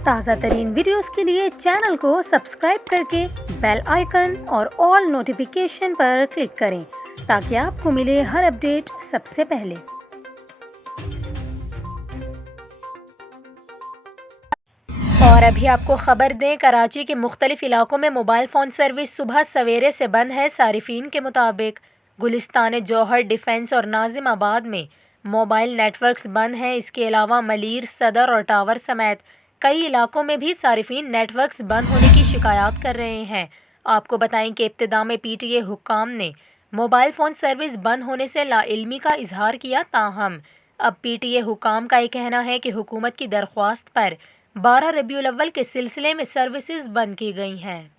ताज़ा तरीन वीडियोस के लिए चैनल को सब्सक्राइब करके बेल आइकन और ऑल नोटिफिकेशन पर क्लिक करें ताकि आपको मिले हर अपडेट सबसे पहले। और अभी आपको खबर दें, कराची के मुख्तलिफ इलाकों में मोबाइल फ़ोन सर्विस सुबह सवेरे से बंद है। सारिफीन के मुताबिक गुलिस्तान जौहर, डिफेंस और नाजिमाबाद में मोबाइल नेटवर्क्स बंद हैं। इसके अलावा मलीर, सदर और टावर समेत कई इलाकों में भी सारिफीन नेटवर्क्स बंद होने की शिकायत कर रहे हैं। आपको बताएं कि इब्तिदा में PTA हुक्काम ने मोबाइल फ़ोन सर्विस बंद होने से लाइल्मी का इजहार किया, ताहम अब PTA हुक्काम का ये कहना है कि हुकूमत की दरख्वास्त पर 12 रबीउल अव्वल के सिलसिले में सर्विसेज बंद की गई हैं।